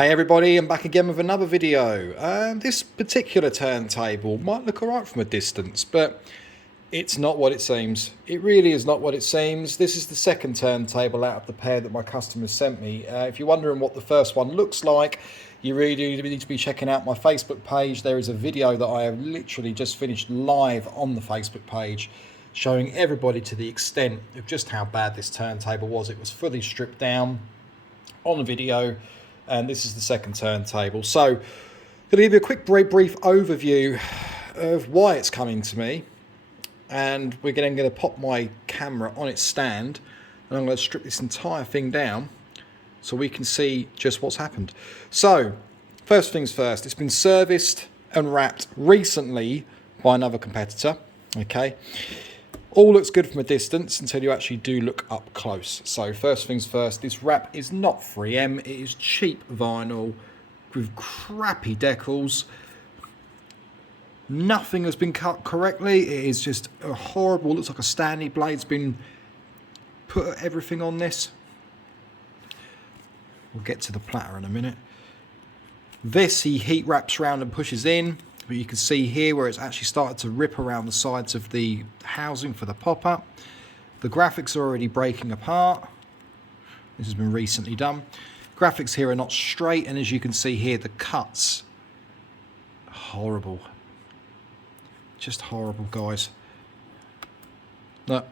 Hey everybody, I'm back again with another video. This particular turntable might look alright from a distance, but it's not what it seems. It really is not what it seems. This is the second turntable out of the pair that my customers sent me. If you're wondering what the first one looks like, you really do need to be checking out my Facebook page. There is a video that I have literally just finished live on the Facebook page, showing everybody to the extent of just how bad this turntable was. It was fully stripped down on the video. And this is the second turntable. So, I'm going to give you a quick, brief overview of why it's coming to me. And we're going to pop my camera on its stand. And I'm going to strip this entire thing down so we can see just what's happened. So, first things first. It's been serviced and wrapped recently by another competitor. Okay. All looks good from a distance until you actually do look up close. So first things first, this wrap is not 3M. It is cheap vinyl with crappy decals. Nothing has been cut correctly. It is just a horrible, looks like a Stanley blade's been put everything on this. We'll get to the platter in a minute. This he heat wraps around and pushes in. But you can see here where it's actually started to rip around the sides of the housing for the pop-up. The graphics are already breaking apart. This has been recently done. Graphics here are not straight, and as you can see here, the cuts, horrible. Just horrible, guys. Look.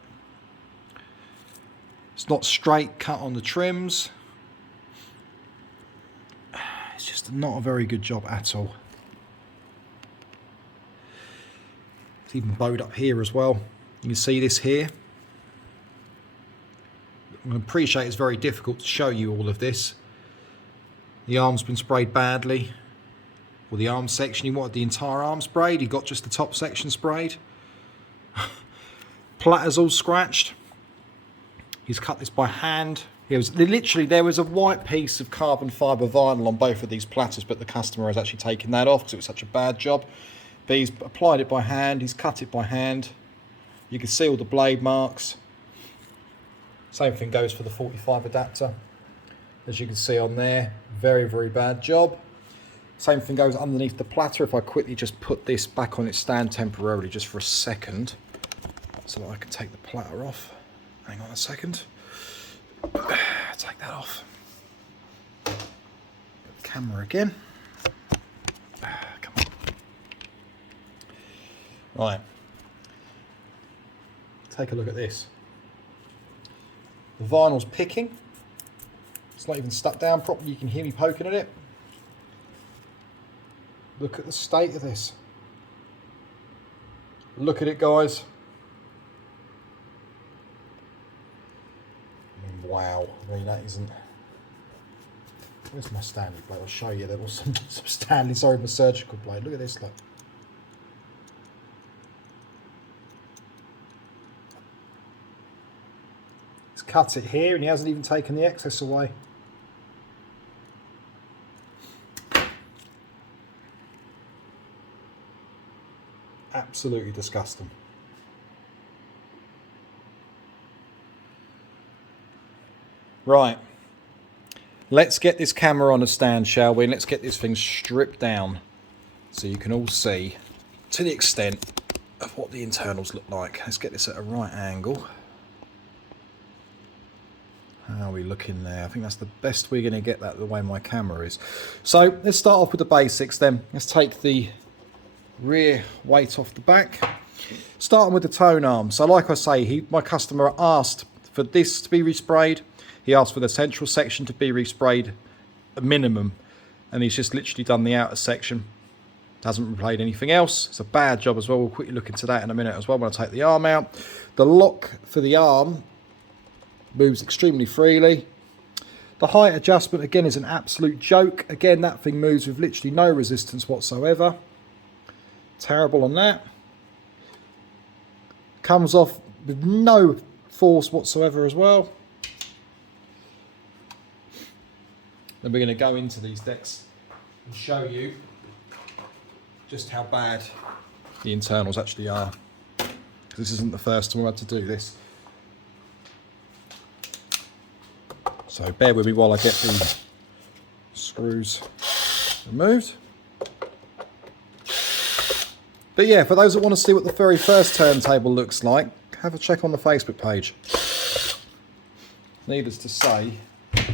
It's not straight cut on the trims. It's just not a very good job at all. It's even bowed up here as well. You can see this here. I appreciate it's very difficult to show you all of this. The arm's been sprayed badly. Well, the arm section, you wanted the entire arm sprayed. You got just the top section sprayed. Platter's all scratched. He's cut this by hand. There was a white piece of carbon fibre vinyl on both of these platters, but the customer has actually taken that off because it was such a bad job. But he's applied it by hand, he's cut it by hand. You can see all the blade marks. Same thing goes for the 45 adapter. As you can see on there, very, very bad job. Same thing goes underneath the platter. If I quickly just put this back on its stand temporarily just for a second, so that I can take the platter off. Hang on a second. Take that off. Put the camera again. Right, take a look at this. The vinyl's picking. It's not even stuck down properly. You can hear me poking at it. Look at the state of this. Look at it, guys. Wow, I mean, that isn't... Where's my Stanley blade? I'll show you. There was some Stanley, sorry, my surgical blade. Look at this, look. Cut it here and he hasn't even taken the excess away. Absolutely disgusting. Right, let's get this camera on a stand, shall we? Let's get this thing stripped down so you can all see to the extent of what the internals look like. Let's get this at a right angle. How are we looking there? I think that's the best we're going to get that the way my camera is. So let's start off with the basics then. Let's take the rear weight off the back. Starting with the tone arm. So like I say, my customer asked for this to be resprayed. He asked for the central section to be resprayed, a minimum. And he's just literally done the outer section. Hasn't replayed anything else. It's a bad job as well. We'll quickly look into that in a minute as well when I take the arm out. The lock for the arm moves extremely freely. The height adjustment again is an absolute joke. Again, that thing moves with literally no resistance whatsoever. Terrible on that. Comes off with no force whatsoever as well. Then we're going to go into these decks and show you just how bad the internals actually are. This isn't the first time I've had to do this. So bear with me while I get the screws removed. But yeah, for those that want to see what the very first turntable looks like, have a check on the Facebook page. Needless to say,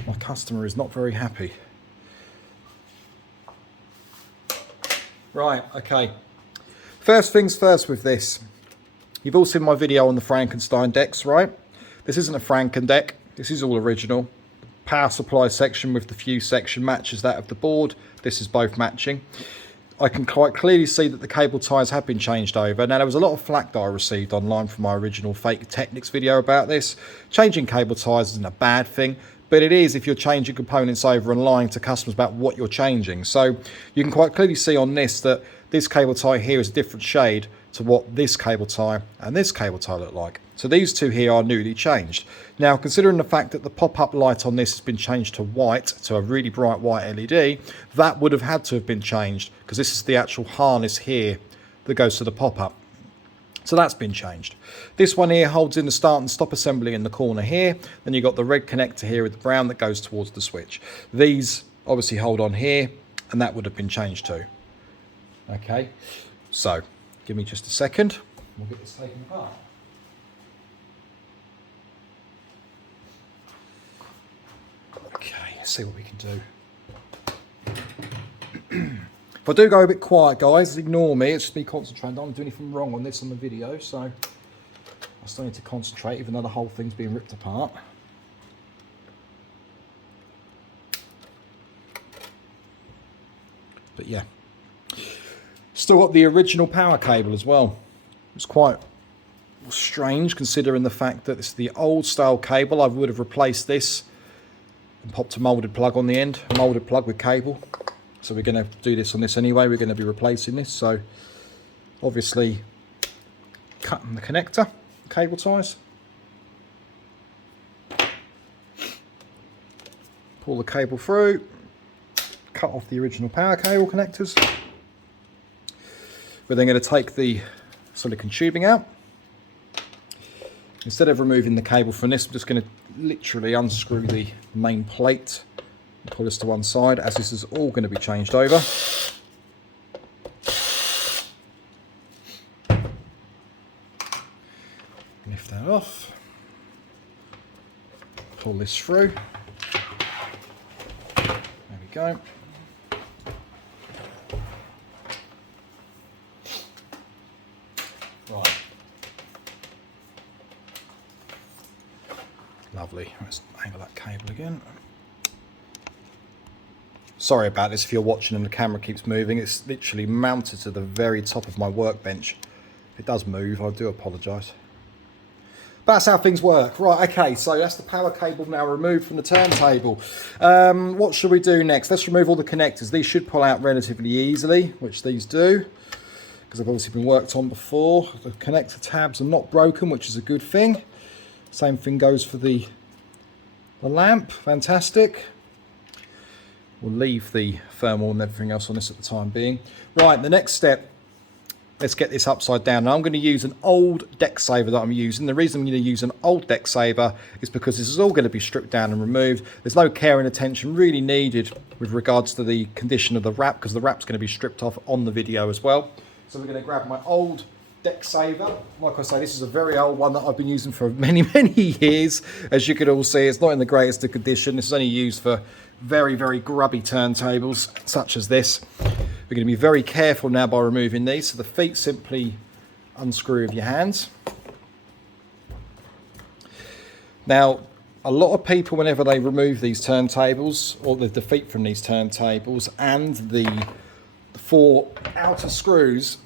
my customer is not very happy. Right, okay. First things first with this. You've all seen my video on the Frankenstein decks, right? This isn't a Franken deck. This is all original. Power supply section with the fuse section matches that of the board. This is both matching. I can quite clearly see that the cable ties have been changed over. Now, there was a lot of flack that I received online from my original fake Technics video about this. Changing cable ties isn't a bad thing, but it is if you're changing components over and lying to customers about what you're changing. So you can quite clearly see on this that this cable tie here is a different shade to what this cable tie and this cable tie look like. So these two here are newly changed. Now, considering the fact that the pop-up light on this has been changed to white, to a really bright white LED, that would have had to have been changed because this is the actual harness here that goes to the pop-up. So that's been changed. This one here holds in the start and stop assembly in the corner here. Then you've got the red connector here with the brown that goes towards the switch. These obviously hold on here, and that would have been changed too. Okay, so give me just a second. We'll get this taken apart. Okay, let's see what we can do. If I do go a bit quiet, guys, ignore me. It's just me concentrating. I don't do anything wrong on this on the video, so I still need to concentrate, even though the whole thing's being ripped apart. But yeah, still got the original power cable as well. It's quite strange considering the fact that it's the old style cable. I would have replaced this and popped a moulded plug on the end, a moulded plug with cable. So we're going to do this on this anyway. We're going to be replacing this. So obviously cutting the connector, cable ties. Pull the cable through, cut off the original power cable connectors. We're then going to take the silicone tubing out. Instead of removing the cable from this, I'm just going to literally unscrew the main plate and pull this to one side, as this is all going to be changed over. Lift that off. Pull this through. There we go. Right. Lovely. Let's angle that cable again. Sorry about this if you're watching and the camera keeps moving. It's literally mounted to the very top of my workbench. If it does move, I do apologise. But that's how things work. Right, okay, so that's the power cable now removed from the turntable. What should we do next? Let's remove all the connectors. These should pull out relatively easily, which these do, because they've obviously been worked on before. The connector tabs are not broken, which is a good thing. Same thing goes for the lamp. Fantastic. We'll leave the thermal and everything else on this at the time being. Right, the next step, let's get this upside down. Now I'm going to use an old deck saver that I'm using. The reason I'm going to use an old deck saver is because this is all going to be stripped down and removed. There's no care and attention really needed with regards to the condition of the wrap, because the wrap's going to be stripped off on the video as well. So we're going to grab my old deck saver. Like I say, this is a very old one that I've been using for many years. As you can all see, it's not in the greatest of condition. This is only used for very grubby turntables such as this. We're going to be very careful now by removing these. So the feet simply unscrew with your hands. Now, a lot of people, whenever they remove these turntables, or the feet from these turntables and the 4 outer screws,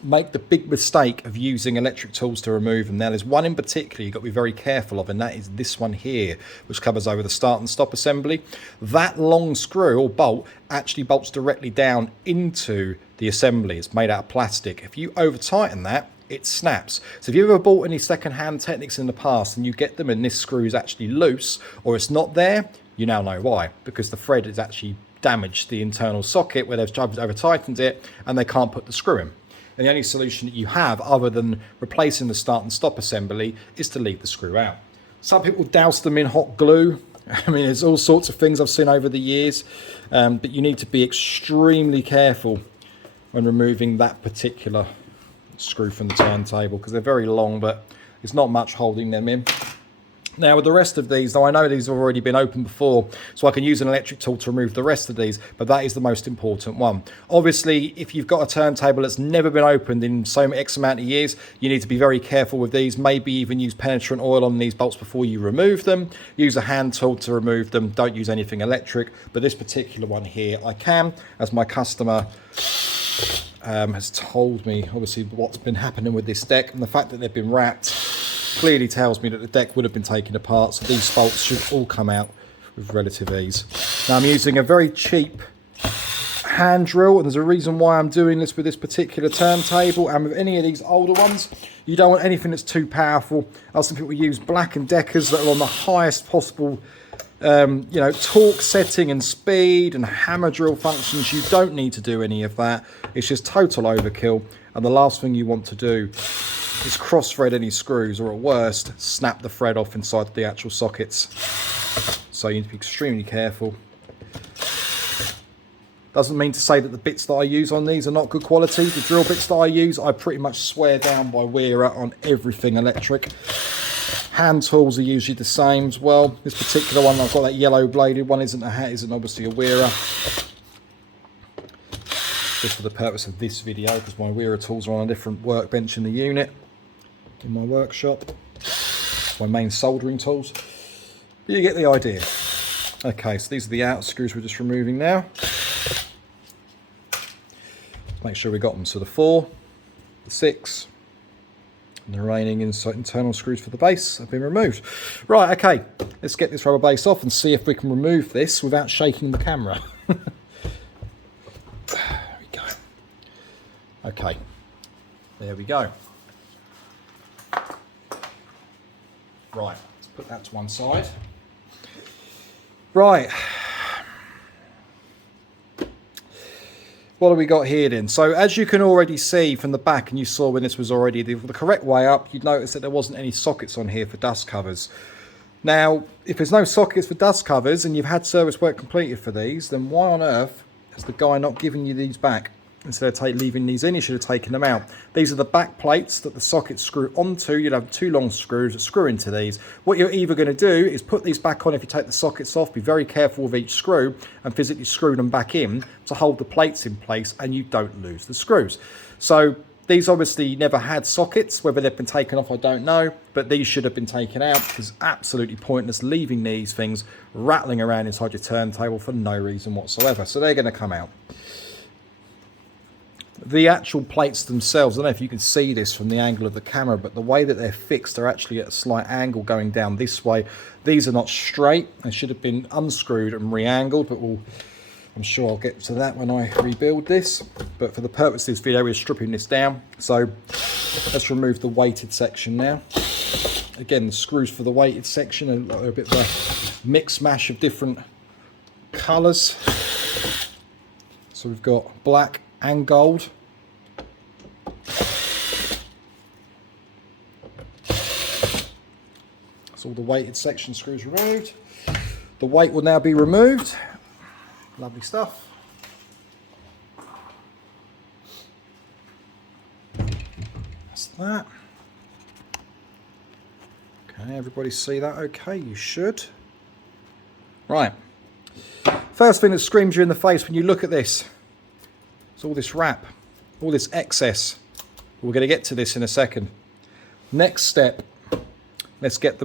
make the big mistake of using electric tools to remove them. Now, there's one in particular you've got to be very careful of, and that is this one here, which covers over the start and stop assembly. That long screw or bolt actually bolts directly down into the assembly. It's made out of plastic. If you over tighten that, it snaps. So if you've ever bought any second-hand Technics in the past and you get them and this screw is actually loose or it's not there, you now know why, because the thread has actually damaged the internal socket where they've over tightened it and they can't put the screw in. And the only solution that you have, other than replacing the start and stop assembly, is to leave the screw out. Some people douse them in hot glue I mean, there's all sorts of things I've seen over the years, but you need to be extremely careful when removing that particular screw from the turntable, because they're very long, but there's not much holding them in. Now with the rest of these, though I know these have already been opened before, so I can use an electric tool to remove the rest of these, but that is the most important one. Obviously, if you've got a turntable that's never been opened in so X amount of years, you need to be very careful with these. Maybe even use penetrant oil on these bolts before you remove them. Use a hand tool to remove them. Don't use anything electric, but this particular one here I can, as my customer has told me, obviously, what's been happening with this deck, and the fact that they've been wrapped clearly tells me that the deck would have been taken apart, so these bolts should all come out with relative ease. Now I'm using a very cheap hand drill, and there's a reason why I'm doing this with this particular turntable, and with any of these older ones, you don't want anything that's too powerful. Some people use Black & Deckers that are on the highest possible torque setting and speed and hammer drill functions. You don't need to do any of that. It's just total overkill, and the last thing you want to do is cross thread any screws, or at worst snap the thread off inside the actual sockets. So you need to be extremely careful. Doesn't mean to say that the bits that I use on these are not good quality. The drill bits that I use, I pretty much swear down by Weira on everything electric. Hand tools are usually the same as well. This particular one, I've got that yellow bladed one, isn't obviously a Weira. Just for the purpose of this video, because my Weira tools are on a different workbench in the unit in my workshop. My main soldering tools. But you get the idea. Okay, so these are the outer screws we're just removing now. Make sure we got them. So the 4, the 6, and the remaining internal screws for the base have been removed. Right, okay, let's get this rubber base off and see if we can remove this without shaking the camera. There we go. Okay, there we go. Right, let's put that to one side. Right. What have we got here then? So as you can already see from the back, and you saw when this was already the correct way up, you'd notice that there wasn't any sockets on here for dust covers. Now, if there's no sockets for dust covers and you've had service work completed for these, then why on earth has the guy not given you these back? Instead of leaving these in, he should have taken them out. These are the back plates that the sockets screw onto. You'd have 2 long screws that screw into these. What you're either going to do is put these back on if you take the sockets off. Be very careful with each screw and physically screw them back in to hold the plates in place, and you don't lose the screws. So these obviously never had sockets. Whether they've been taken off, I don't know, but these should have been taken out, because it's absolutely pointless leaving these things rattling around inside your turntable for no reason whatsoever. So they're going to come out. The actual plates themselves, I don't know if you can see this from the angle of the camera, but the way that they're fixed, they're actually at a slight angle going down this way. These are not straight. They should have been unscrewed and re-angled, but I'm sure I'll get to that when I rebuild this. But for the purpose of this video, we're stripping this down. So let's remove the weighted section now. Again, the screws for the weighted section are a bit of a mix mash of different colours. So we've got black and gold. So all the weighted section screws removed. The weight will now be removed. Lovely stuff. That's that. Okay, everybody see that okay? You should. Right. First thing that screams you in the face when you look at this, it's all this wrap, all this excess. We're going to get to this in a second. Next step, let's get the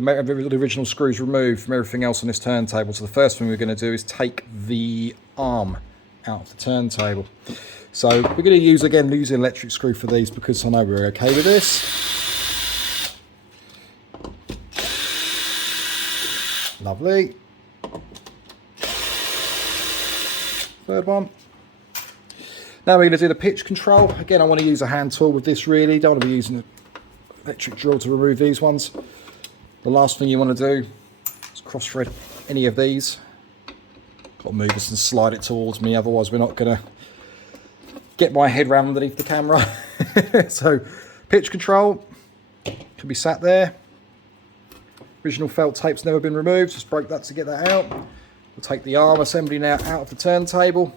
original screws removed from everything else on this turntable. So the first thing we're going to do is take the arm out of the turntable. So we're going to use an electric screw for these, because I know we're okay with this. Lovely. Third one. Now we're going to do the pitch control. Again, I want to use a hand tool with this really. Don't want to be using an electric drill to remove these ones. The last thing you want to do is cross thread any of these. Got to move this and slide it towards me, otherwise we're not going to get my head round underneath the camera. So pitch control can be sat there. Original felt tape's never been removed, just broke that to get that out. We'll take the arm assembly now out of the turntable.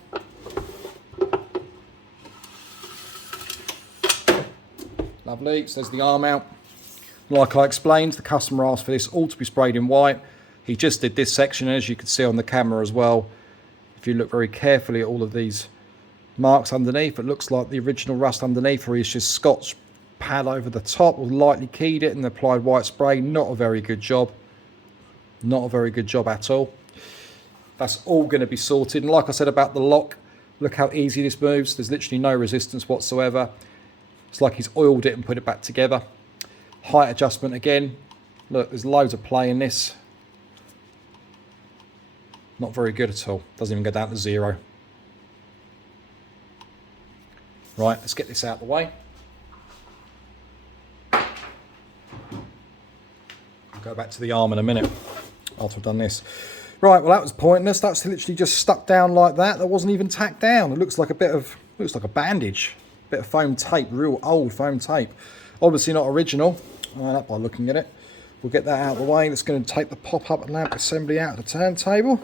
Lovely, so there's the arm out. Like I explained, the customer asked for this all to be sprayed in white. He just did this section, as you can see on the camera as well. If you look very carefully at all of these marks underneath, it looks like the original rust underneath, or he's just Scotch pad over the top, or lightly keyed it and applied white spray. Not a very good job. Not a very good job at all. That's all going to be sorted. And like I said about the lock, look how easy this moves. There's literally no resistance whatsoever. It's like he's oiled it and put it back together. Height adjustment again. Look, there's loads of play in this. Not very good at all. Doesn't even go down to 0. Right, let's get this out of the way. I'll go back to the arm in a minute after I've done this. Right, well that was pointless. That's literally just stuck down like that. That wasn't even tacked down. It looks like a bandage. Bit of foam tape, real old foam tape. Obviously not original. Right, by looking at it. We'll get that out of the way. That's going to take the pop-up lamp assembly out of the turntable.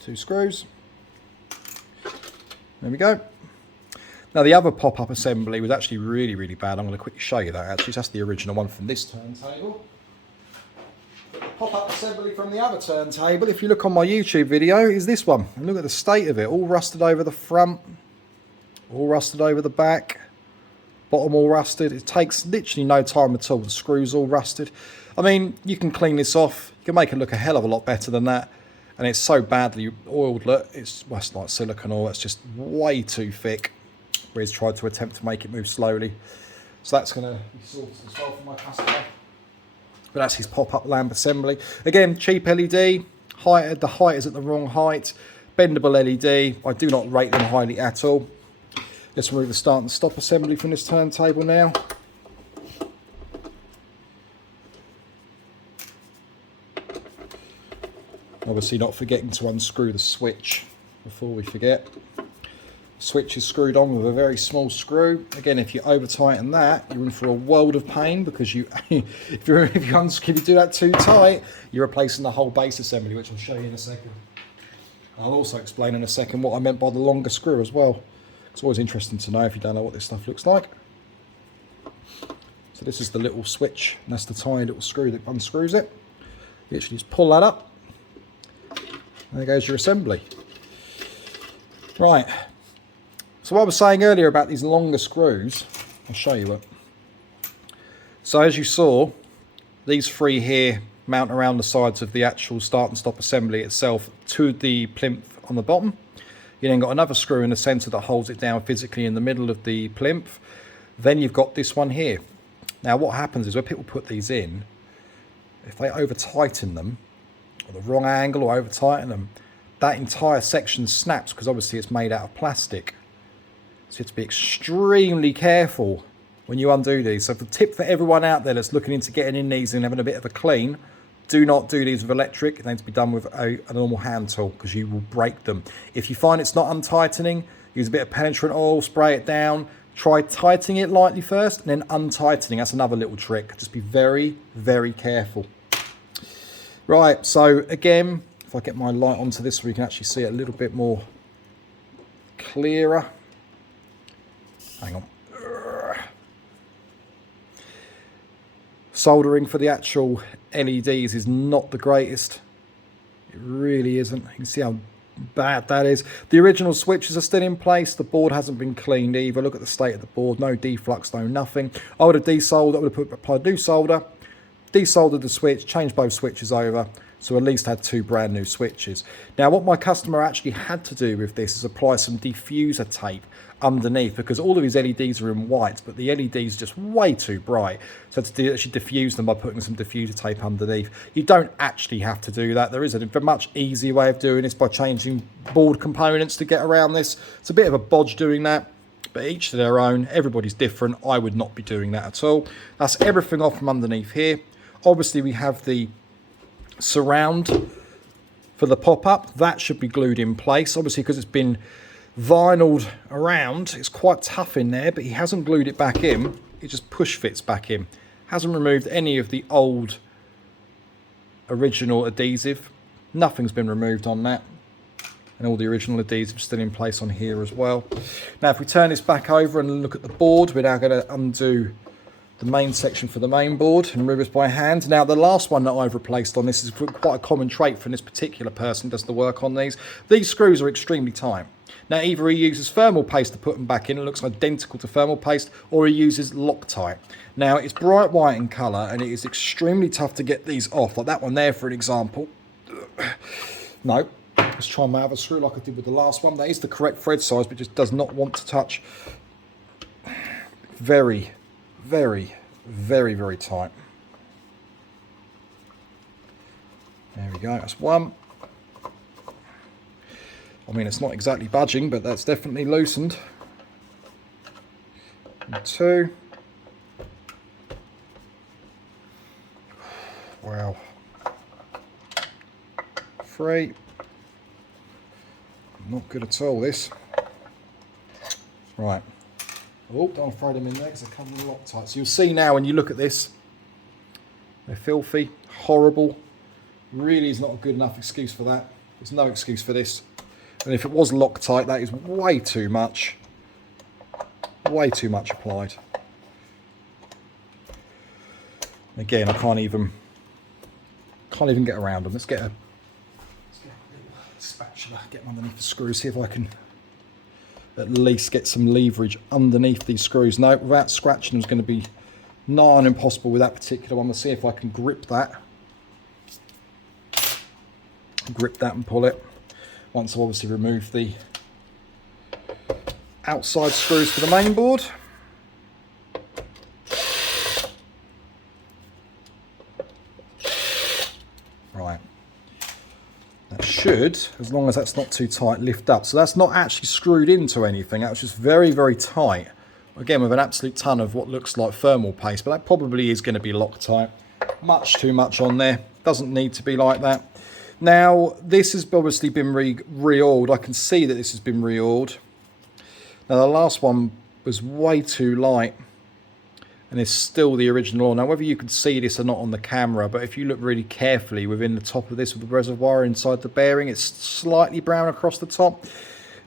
Two screws. There we go. Now the other pop-up assembly was actually really, really bad. I'm going to quickly show you that actually. That's the original one from this turntable. But the pop-up assembly from the other turntable, if you look on my YouTube video, is this one. And look at the state of it. All rusted over the front. All rusted over the back. Bottom all rusted. It takes literally no time at all. The screws all rusted. I mean, you can clean this off. You can make it look a hell of a lot better than that. And it's so badly oiled, look, it's like silicone oil. It's just way too thick. Where he's tried to attempt to make it move slowly. So that's going to be sorted as well for my customer. But that's his pop-up lamp assembly. Again, cheap LED. The height is at the wrong height. Bendable LED. I do not rate them highly at all. Let's remove the start and stop assembly from this turntable now. Obviously not forgetting to unscrew the switch before we forget. Switch is screwed on with a very small screw. Again, if you over tighten that, you're in for a world of pain, because you if you do that too tight, you're replacing the whole base assembly, which I'll show you in a second. I'll also explain in a second what I meant by the longer screw as well. It's always interesting to know if you don't know what this stuff looks like. So this is the little switch, and that's the tiny little screw that unscrews it. You literally just pull that up. There goes your assembly. Right. So what I was saying earlier about these longer screws, I'll show you it. So as you saw, these three here mount around the sides of the actual start and stop assembly itself to the plinth on the bottom. You then got another screw in the center that holds it down physically in the middle of the plinth. Then you've got this one here. Now what happens is when people put these in, if they over tighten them, or the wrong angle, or over tighten them, that entire section snaps, because obviously it's made out of plastic. So you have to be extremely careful when you undo these. So the tip for everyone out there that's looking into getting in these and having a bit of a clean, do not do these with electric. They need to be done with a normal hand tool, because you will break them. If you find it's not untightening, use a bit of penetrant oil, spray it down. Try tightening it lightly first, and then untightening. That's another little trick. Just be very, very careful. Right, so again, if I get my light onto this so we can actually see it a little bit more clearer. Hang on. Soldering for the actual LEDs is not the greatest. It really isn't. You can see how bad that is. The original switches are still in place. The board hasn't been cleaned either. Look at the state of the board. No deflux, no nothing. I would have desoldered. I would have applied new solder, desoldered the switch, changed both switches over. So at least had two brand new switches. Now what my customer actually had to do with this is apply some diffuser tape underneath, because all of his LEDs are in white, but the LEDs are just way too bright. So to actually diffuse them by putting some diffuser tape underneath. You don't actually have to do that. There is a much easier way of doing this by changing board components to get around this. It's a bit of a bodge doing that, but each to their own. Everybody's different. I would not be doing that at all. That's everything off from underneath here. Obviously we have the surround for the pop-up. That should be glued in place, obviously, because it's been vinyled around. It's quite tough in there, but he hasn't glued it back in. It just push fits back in. Hasn't removed any of the old original adhesive. Nothing's been removed on that. And all the original adhesive is still in place on here as well. Now if we turn this back over and look at the board, we're now going to undo the main section for the main board and remove this by hand. Now the last one that I've replaced on this is quite a common trait from this particular person who does the work on these. These screws are extremely tight. Now either he uses thermal paste to put them back in, it looks identical to thermal paste, or he uses Loctite. Now it's bright white in colour and it is extremely tough to get these off, like that one there for an example. No, let's try my other screw like I did with the last one. That is the correct thread size, but just does not want to touch. Very, very, very, very tight. There we go, that's one. I mean, it's not exactly budging, but that's definitely loosened. And two. Wow. Three. Not good at all, this. Right. Oh, don't throw them in there because they're coming in Loctite. So you'll see now when you look at this, they're filthy, horrible. Really is not a good enough excuse for that. There's no excuse for this. And if it was Loctite, that is way too much. Way too much applied. Again, I can't even get around them. Let's get a spatula, get them underneath the screw, see if I can at least get some leverage underneath these screws. No, without scratching them is going to be nigh on impossible with that particular one. We'll see if I can grip that. Grip that and pull it. Once I've obviously removed the outside screws for the main board. Right. That should, as long as that's not too tight, lift up. So that's not actually screwed into anything. That was just very, very tight. Again, with an absolute ton of what looks like thermal paste, but that probably is going to be Loctite. Much too much on there. Doesn't need to be like that. Now, this has obviously been re-oiled. I can see that this has been re-oiled. Now, the last one was way too light, and it's still the original oil. Now, whether you can see this or not on the camera, but if you look really carefully within the top of this with the reservoir inside the bearing, it's slightly brown across the top.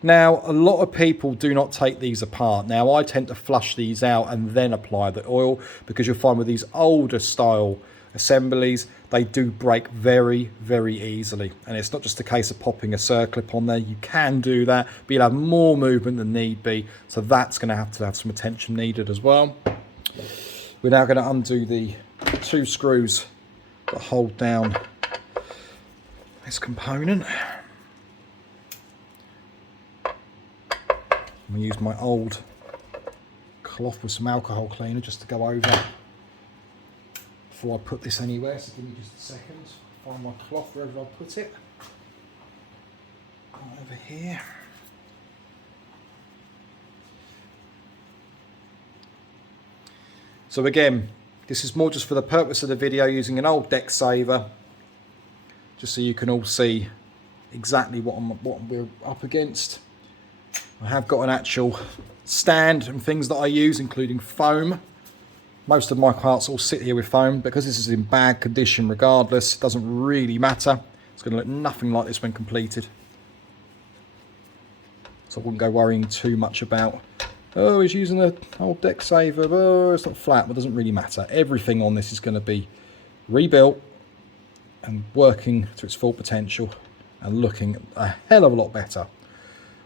Now, a lot of people do not take these apart. Now, I tend to flush these out and then apply the oil, because you'll find with these older style assemblies, they do break very, very easily. And it's not just a case of popping a circlip on there. You can do that, but you'll have more movement than need be. So that's going to have some attention needed as well. We're now going to undo the two screws that hold down this component. I'm going to use my old cloth with some alcohol cleaner just to go over before I put this anywhere. So give me just a second. Find my cloth wherever I put it. Right over here. So again, this is more just for the purpose of the video, using an old deck saver, just so you can all see exactly what we're up against. I have got an actual stand and things that I use, including foam. Most of my parts all sit here with foam, because this is in bad condition regardless. It doesn't really matter. It's going to look nothing like this when completed. So I wouldn't go worrying too much about, oh, he's using an old deck saver, oh, it's not flat, but it doesn't really matter. Everything on this is going to be rebuilt and working to its full potential and looking a hell of a lot better,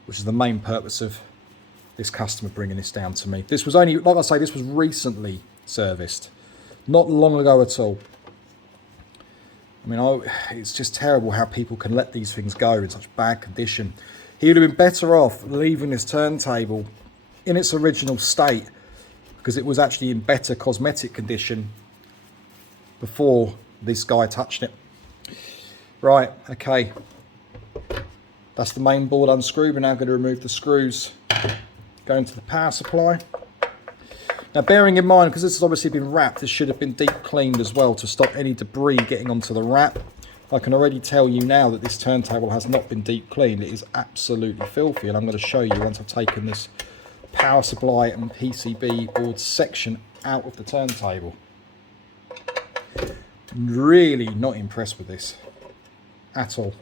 which is the main purpose of this customer bringing this down to me. This was only, like I say, this was recently serviced, not long ago at all. I mean, it's just terrible how people can let these things go in such bad condition. He would have been better off leaving this turntable in its original state, because it was actually in better cosmetic condition before this guy touched it. Right, okay. That's the main board unscrewed. We're now going to remove the screws going to the power supply. Now, bearing in mind, because this has obviously been wrapped, this should have been deep cleaned as well to stop any debris getting onto the wrap. I can already tell you now that this turntable has not been deep cleaned. It is absolutely filthy, and I'm going to show you once I've taken this power supply and PCB board section out of the turntable. Really not impressed with this at all.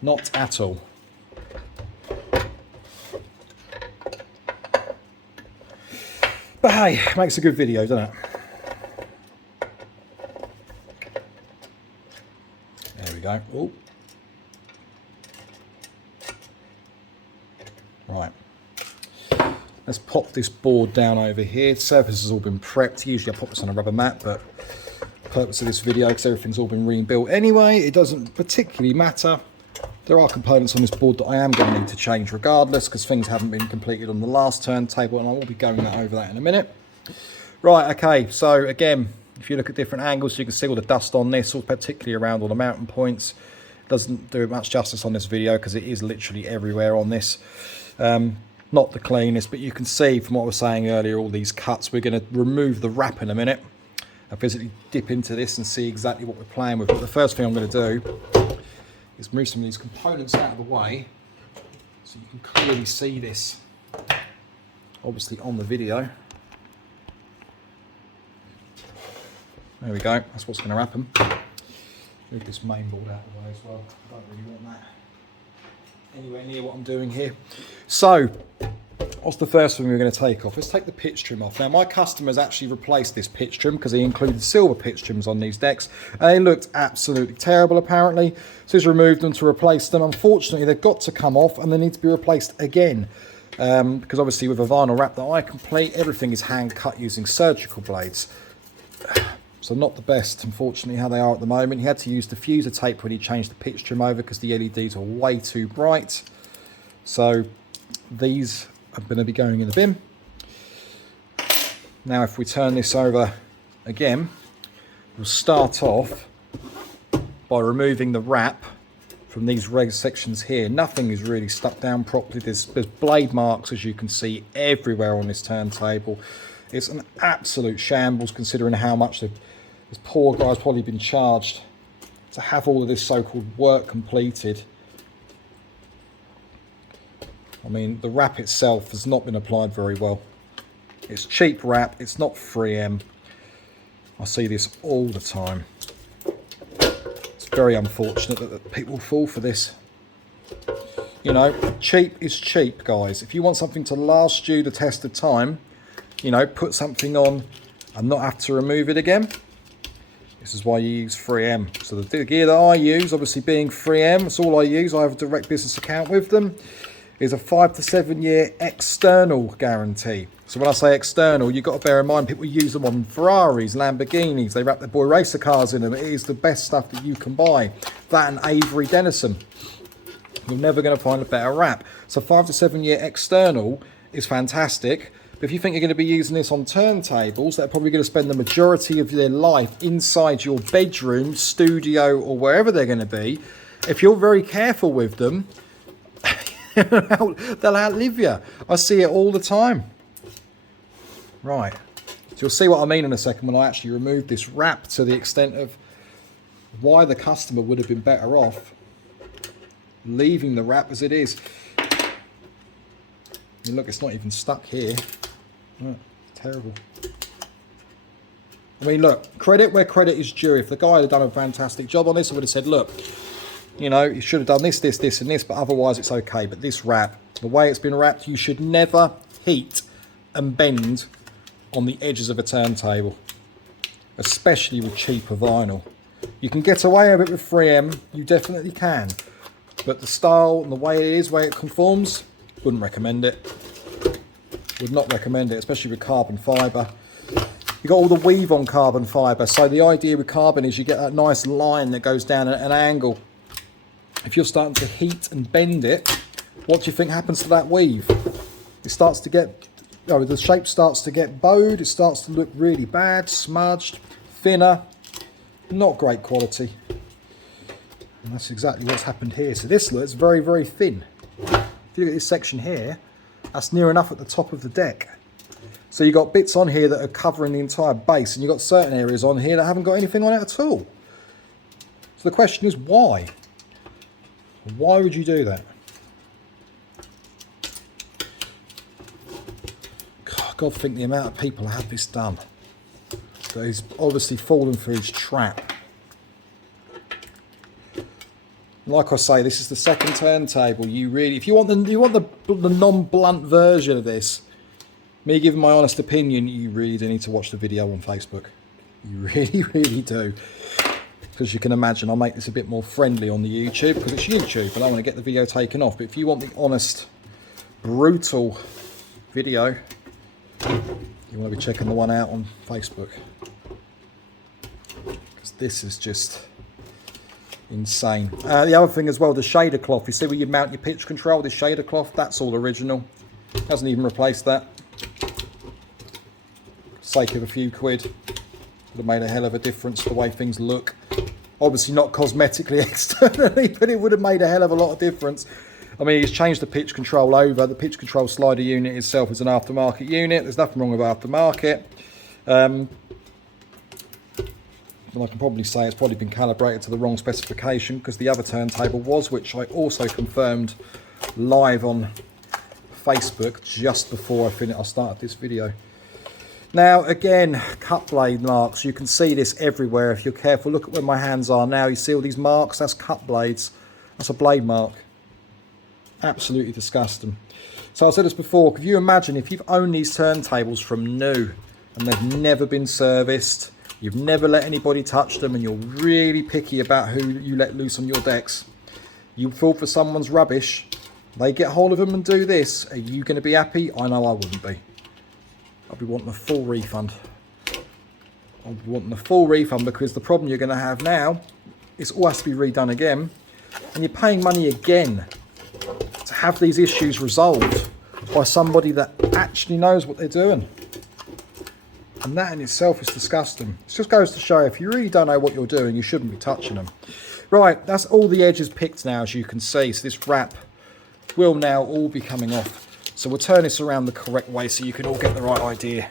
Not at all. But hey, makes a good video, doesn't it? There we go. Ooh. Right. Let's pop this board down over here. The surface has all been prepped. Usually I pop this on a rubber mat, but the purpose of this video, because everything's all been rebuilt anyway, it doesn't particularly matter. There are components on this board that I am going to need to change regardless, because things haven't been completed on the last turntable, and I will be going over that in a minute. Right, okay, so again, if you look at different angles, you can see all the dust on this, particularly around all the mounting points. It doesn't do much justice on this video because it is literally everywhere on this. Not the cleanest, but you can see from what I was saying earlier, all these cuts. We're going to remove the wrap in a minute. I'll physically dip into this and see exactly what we're playing with. But the first thing I'm going to do is move some of these components out of the way so you can clearly see this, obviously on the video. There we go, that's what's going to happen. Move this main board out of the way as well. I don't really want that anywhere near what I'm doing here. So, what's the first thing we're going to take off? Let's take the pitch trim off. Now, my customer's actually replaced this pitch trim because he included silver pitch trims on these decks, and they looked absolutely terrible apparently. So he's removed them to replace them. Unfortunately, they've got to come off and they need to be replaced again. Because obviously with a vinyl wrap that I complete, everything is hand cut using surgical blades. So not the best, unfortunately, how they are at the moment. He had to use diffuser tape when he changed the pitch trim over because the LEDs are way too bright. So these are going to be going in the bin. Now if we turn this over again, we'll start off by removing the wrap from these reg sections here. Nothing is really stuck down properly. There's blade marks, as you can see, everywhere on this turntable. It's an absolute shambles considering how much this poor guy's probably been charged to have all of this so-called work completed. I mean, the wrap itself has not been applied very well. It's cheap wrap, it's not 3M. I see this all the time. It's very unfortunate that people fall for this. You know, cheap is cheap, guys. If you want something to last you the test of time, you know, put something on and not have to remove it again. This is why you use 3M. So the gear that I use, obviously being 3M, that's all I use. I have a direct business account with them. Is a 5 to 7 year external guarantee. So when I say external, you've got to bear in mind people use them on Ferraris, Lamborghinis. They wrap their boy racer cars in them. It is the best stuff that you can buy. That and Avery Dennison. You're never going to find a better wrap. So 5 to 7 year external is fantastic. But if you think you're going to be using this on turntables, they're probably going to spend the majority of their life inside your bedroom, studio, or wherever they're going to be. If you're very careful with them, they'll outlive you. I see it all the time. Right. So you'll see what I mean in a second when I actually remove this wrap, to the extent of why the customer would have been better off leaving the wrap as it is. I mean, look, it's not even stuck here. Oh, terrible. I mean, look, credit where credit is due. If the guy had done a fantastic job on this, I would have said, look, you know, you should have done this, this, this, and this, but otherwise it's okay. But this wrap, the way it's been wrapped, you should never heat and bend on the edges of a turntable, especially with cheaper vinyl. You can get away with it with 3M, you definitely can. But the style and the way it is, way it conforms, wouldn't recommend it. Would not recommend it, especially with carbon fibre. You've got all the weave on carbon fibre, so the idea with carbon is you get that nice line that goes down at an angle. If you're starting to heat and bend it, what do you think happens to that weave? It starts to get, the shape starts to get bowed, it starts to look really bad, smudged, thinner, not great quality. And that's exactly what's happened here. So this looks very, very thin. If you look at this section here, that's near enough at the top of the deck. So you've got bits on here that are covering the entire base, and you've got certain areas on here that haven't got anything on it at all. the question is, why? Why would you do that? God, think the amount of people have this done. So he's obviously fallen for his trap. Like I say, this is the second turntable. You really, if you want the non-blunt version of this, me giving my honest opinion, you really do need to watch the video on Facebook. You really, really do. Because you can imagine, I'll make this a bit more friendly on the YouTube, because it's YouTube, and I don't want to get the video taken off. But if you want the honest, brutal video, you want to be checking the one out on Facebook. Because this is just insane. The other thing as well, the shader cloth. You see where you mount your pitch control, this shader cloth, that's all original. Hasn't even replaced that. Sake of a few quid. Would have made a hell of a difference the way things look. Obviously not cosmetically externally, but it would have made a hell of a lot of difference. I mean, he's changed the pitch control over. The pitch control slider unit itself is an aftermarket unit. There's nothing wrong with aftermarket. And I can probably say it's probably been calibrated to the wrong specification, because the other turntable was, which I also confirmed live on Facebook just before I started this video. Now again, cut blade marks. You can see this everywhere if you're careful. Look at where my hands are now. You see all these marks? That's cut blades. That's a blade mark. Absolutely disgusting. So I said this before, could you imagine if you've owned these turntables from new and they've never been serviced, you've never let anybody touch them, and you're really picky about who you let loose on your decks. You fall for someone's rubbish, they get hold of them and do this. Are you going to be happy? I know I wouldn't be. I'd be wanting a full refund. I'd be wanting a full refund, because the problem you're going to have now is it all has to be redone again, and you're paying money again to have these issues resolved by somebody that actually knows what they're doing. And that in itself is disgusting. It just goes to show, if you really don't know what you're doing, you shouldn't be touching them. Right, that's all the edges picked now, as you can see. So this wrap will now all be coming off. So we'll turn this around the correct way so you can all get the right idea.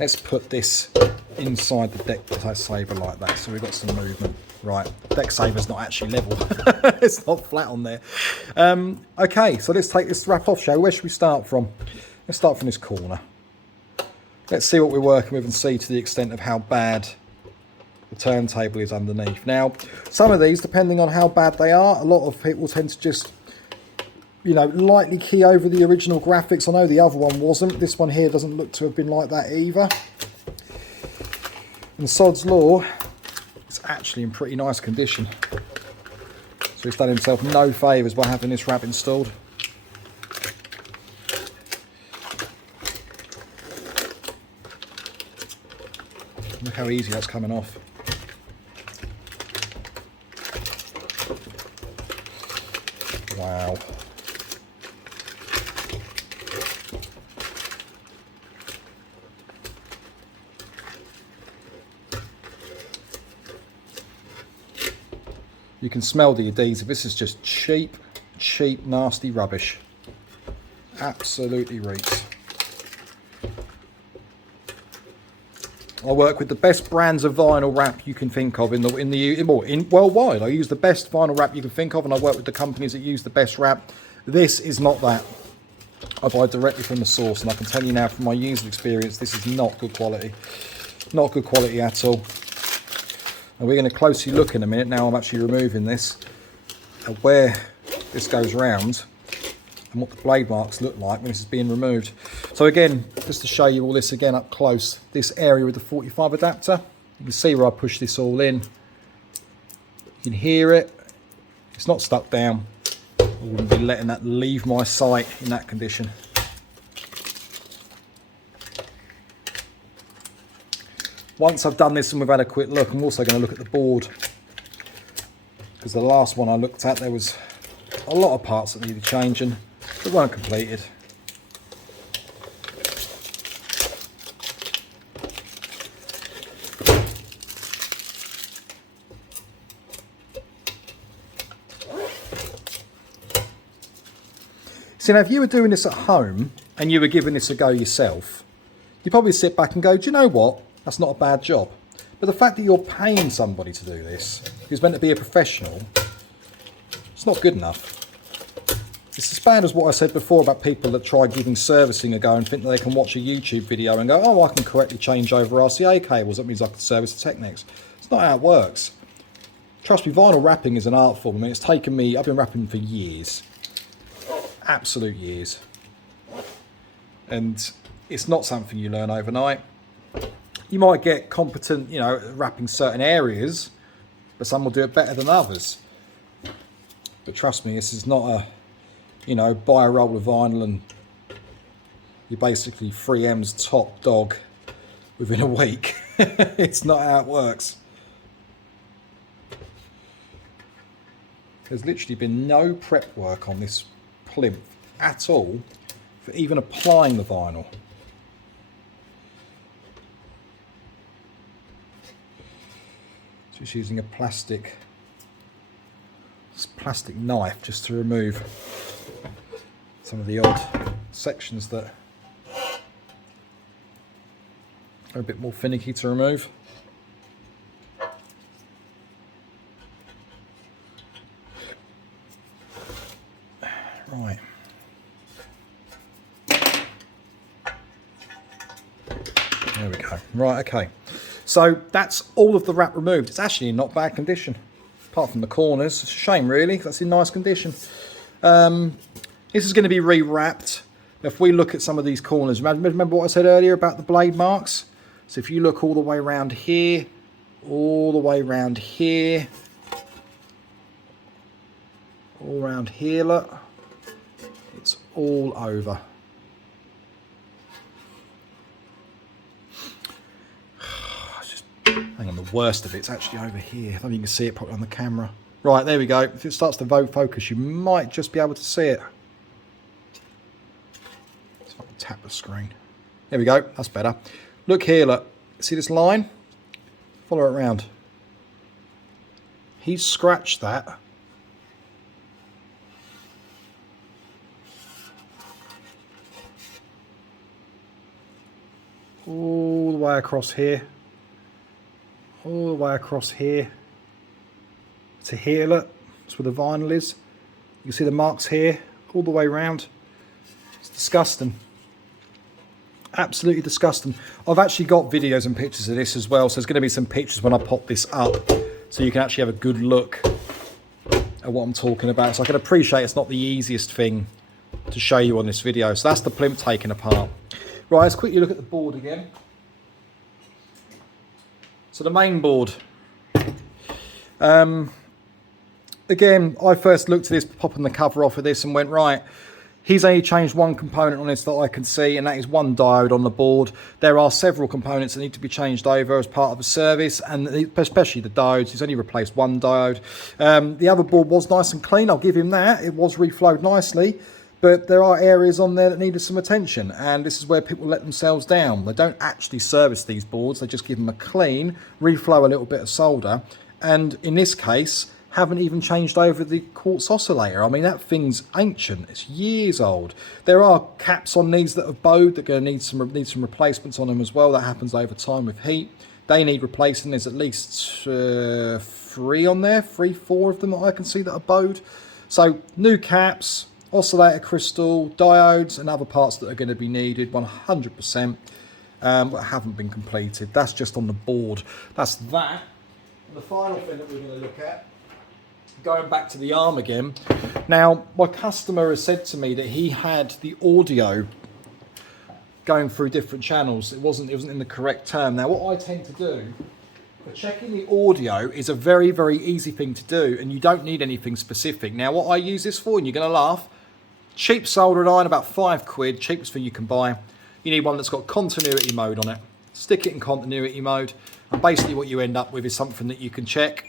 Let's put this inside the deck saver like that, so we've got some movement. Right, deck saver's not actually level. It's not flat on there. Okay, so let's take this wrap off, shall we? Where should we start from? Let's start from this corner. Let's see what we're working with and see to the extent of how bad the turntable is underneath. Now, some of these, depending on how bad they are, a lot of people tend to just, you know, lightly key over the original graphics. I know the other one wasn't. This one here doesn't look to have been like that either. And sod's law, it's actually in pretty nice condition. So he's done himself no favours by having this wrap installed. Look how easy that's coming off. Wow. You can smell the adhesive. This is just cheap, nasty rubbish. Absolutely reeks. I work with the best brands of vinyl wrap you can think of in worldwide. I use the best vinyl wrap you can think of, and I work with the companies that use the best wrap. This is not that. I buy directly from the source, and I can tell you now from my user experience, this is not good quality. Not good quality at all. And we're going to closely look in a minute, now I'm actually removing this, at where this goes round and what the blade marks look like when this is being removed. So again, just to show you all this again up close, this area with the 45 adapter, you can see where I push this all in. You can hear it. It's not stuck down. I wouldn't be letting that leave my sight in that condition. Once I've done this and we've had a quick look, I'm also going to look at the board, because the last one I looked at, there was a lot of parts that needed changing that weren't completed. So now, if you were doing this at home and you were giving this a go yourself, you'd probably sit back and go, do you know what? That's not a bad job. But the fact that you're paying somebody to do this, who's meant to be a professional, it's not good enough. It's as bad as what I said before about people that try giving servicing a go and think that they can watch a YouTube video and go, oh, I can correctly change over RCA cables, that means I can service the Technics. It's not how it works. Trust me, vinyl wrapping is an art form. I mean, it's taken me, I've been wrapping for years. Absolute years. And it's not something you learn overnight. You might get competent, you know, wrapping certain areas, but some will do it better than others. But trust me, this is not a, you know, buy a roll of vinyl and you're basically 3M's top dog within a week. It's not how it works. There's literally been no prep work on this plinth at all for even applying the vinyl. Just using a plastic knife just to remove some of the odd sections that are a bit more finicky to remove. Right. There we go. Right, okay. So that's all of the wrap removed. It's actually in not bad condition, apart from the corners. It's a shame, really. That's in nice condition. This is going to be re-wrapped. If we look at some of these corners, remember what I said earlier about the blade marks? So if you look all the way around here, all the way around here, all around here, look, it's all over. Hang on, the worst of it's actually over here. I don't know if you can see it probably on the camera. Right, there we go. If it starts to focus, you might just be able to see it. So I can tap the screen. There we go, that's better. Look here, look. See this line? Follow it around. He's scratched that. All the way across here. All the way across here to here, look, that's where the vinyl is. You can see the marks here, all the way around. It's disgusting. Absolutely disgusting. I've actually got videos and pictures of this as well, so there's going to be some pictures when I pop this up, so you can actually have a good look at what I'm talking about. So I can appreciate it's not the easiest thing to show you on this video. So that's the plinth taken apart. Right, let's quickly look at the board again. So the main board, again, I first looked at this, popping the cover off of this and went, right, he's only changed one component on this that I can see, and that is one diode on the board. There are several components that need to be changed over as part of a service, and especially the diodes. He's only replaced one diode. The other board was nice and clean, I'll give him that. It was reflowed nicely. But there are areas on there that needed some attention, and this is where people let themselves down. They don't actually service these boards, they just give them a clean, reflow a little bit of solder, and in this case, haven't even changed over the quartz oscillator. I mean, that thing's ancient, it's years old. There are caps on these that have bowed that are going to need some replacements on them as well. That happens over time with heat. They need replacing. There's at least 3 on there, 4 of them that I can see that are bowed. So, new caps, oscillator crystal, diodes and other parts that are going to be needed 100% but haven't been completed. That's just on the board. That's that. And the final thing that we're going to look at, going back to the arm again. Now, my customer has said to me that he had the audio going through different channels. It wasn't in the correct term. Now, what I tend to do for checking the audio is a very, very easy thing to do, and you don't need anything specific. Now, what I use this for, and you're going to laugh, cheap soldering iron, about £5, cheapest thing you can buy. You need one that's got continuity mode on it. Stick it in continuity mode, and basically what you end up with is something that you can check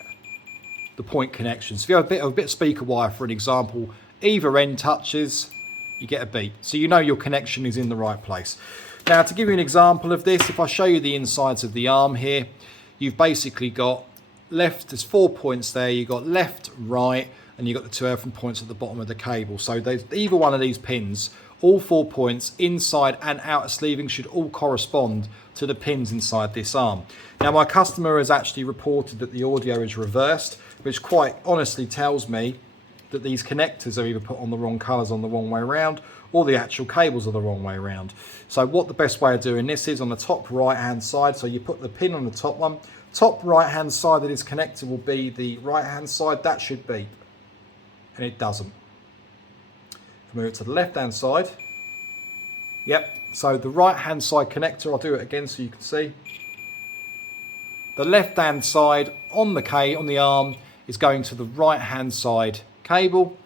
the point connections. If you have a bit of speaker wire, for an example, either end touches, you get a beep. So you know your connection is in the right place. Now, to give you an example of this, if I show you the insides of the arm here, you've basically got left, there's 4 points there, you've got left, right, and you've got the 2 earthen points at the bottom of the cable. So either one of these pins all 4 points, inside and outer sleeving, should all correspond to the pins inside this arm. Now my customer has actually reported that the audio is reversed, which quite honestly tells me that these connectors are either put on the wrong colours on the wrong way around, or the actual cables are the wrong way around. So what the best way of doing this is on the top right hand side, so you put the pin on the top one, top right hand side of this connector will be the right hand side, that should beep, and it doesn't. If I move it to the left hand side, yep, so the right hand side connector, I'll do it again so you can see. The left hand side on the arm is going to the right hand side cable.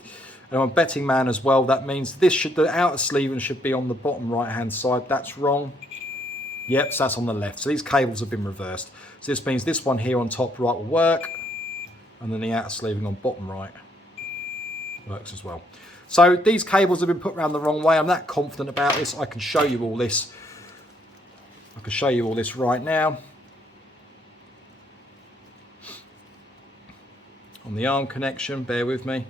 And I'm a betting man as well, that means the outer sleeving should be on the bottom right hand side. That's wrong. Yep, so that's on the left. So these cables have been reversed. So this means this one here on top right will work, and then the outer sleeving on bottom right works as well. So these cables have been put around the wrong way. I'm that confident about this, I can show you all this. I can show you all this right now. On the arm connection, bear with me.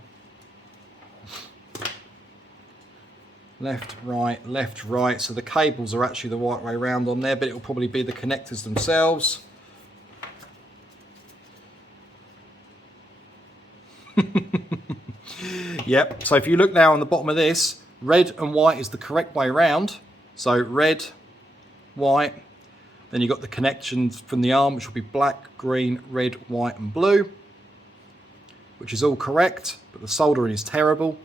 Left, right. So the cables are actually the right way around on there, but it will probably be the connectors themselves. Yep, so if you look now on the bottom of this, red and white is the correct way around. So red, white, then you've got the connections from the arm, which will be black, green, red, white and blue, which is all correct, but the soldering is terrible.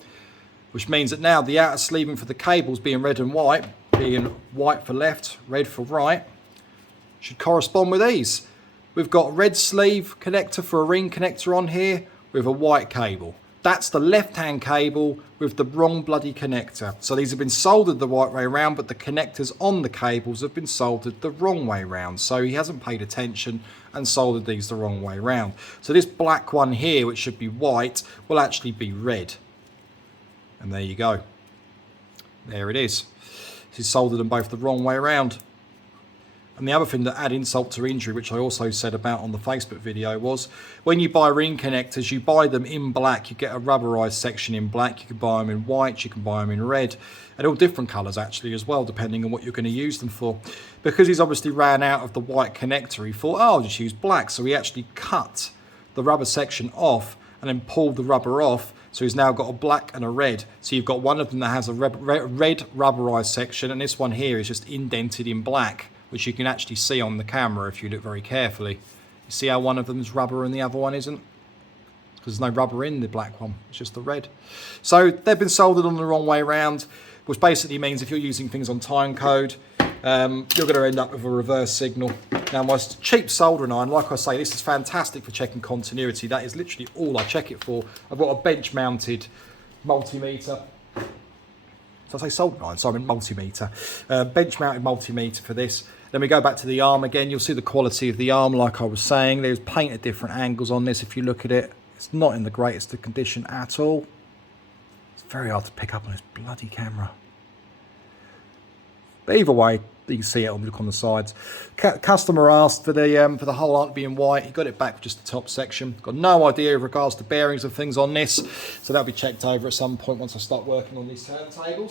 Which means that now the outer sleeving for the cables being red and white, being white for left, red for right, should correspond with these. We've got a red sleeve connector for a ring connector on here with a white cable. That's the left-hand cable with the wrong bloody connector. So these have been soldered the right way around, but the connectors on the cables have been soldered the wrong way around. So he hasn't paid attention and soldered these the wrong way around. So this black one here, which should be white, will actually be red. And there you go. There it is. He's soldered them both the wrong way around. And the other thing that add insult to injury, which I also said about on the Facebook video, was when you buy ring connectors, you buy them in black. You get a rubberized section in black. You can buy them in white. You can buy them in red. And all different colours actually as well, depending on what you're going to use them for. Because he's obviously ran out of the white connector, he thought, oh, I'll just use black. So he actually cut the rubber section off and then pulled the rubber off. So he's now got a black and a red. So you've got one of them that has a red rubberized section, and this one here is just indented in black, which you can actually see on the camera if you look very carefully. You see how one of them is rubber and the other one isn't? Because there's no rubber in the black one, it's just the red. So they've been soldered on the wrong way around, which basically means if you're using things on time code, you're going to end up with a reverse signal. Now my cheap soldering iron, like I say, this is fantastic for checking continuity. That is literally all I check it for. I've got a bench mounted multimeter. So I say soldering iron, sorry, I meant multimeter. Bench mounted multimeter for this. Then we go back to the arm again. You'll see the quality of the arm, like I was saying. There's paint at different angles on this. If you look at it, it's not in the greatest of condition at all. It's very hard to pick up on this bloody camera. But either way, you can see it on the look on the sides. Customer asked for the whole arm being white. He got it back with just the top section. Got no idea with regards to bearings and things on this, so that'll be checked over at some point once I start working on these turntables.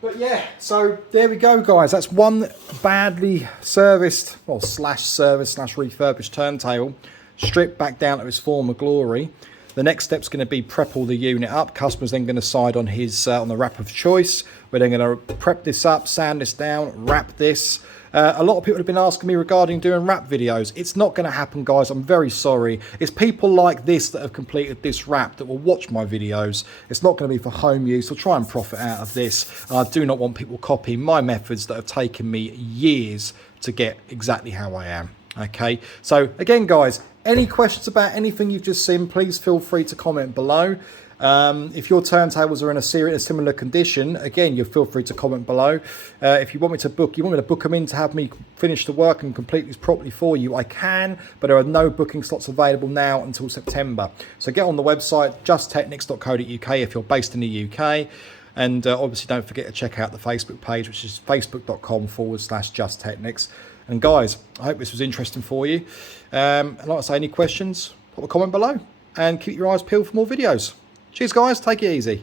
But yeah, so there we go, guys. That's one badly serviced, well, /service/ refurbished turntable, stripped back down to its former glory. The next step's going to be prep all the unit up. Customer's then going to decide on his on the wrap of choice. We're then going to prep this up, sand this down, wrap this. A lot of people have been asking me regarding doing wrap videos. It's not going to happen, guys. I'm very sorry. It's people like this that have completed this wrap that will watch my videos. It's not going to be for home use. I'll try and profit out of this. I do not want people copying my methods that have taken me years to get exactly how I am. Okay, so again, guys, any questions about anything you've just seen, please feel free to comment below. If your turntables are in a similar condition, again, you feel free to comment below. If you want me to book them in to have me finish the work and complete this properly for you, I can, but there are no booking slots available now until September. So get on the website, justtechnics.co.uk if you're based in the UK. And obviously don't forget to check out the Facebook page, which is facebook.com/justtechnics. And guys, I hope this was interesting for you. And like I say, any questions, put a comment below and keep your eyes peeled for more videos. Cheers, guys. Take it easy.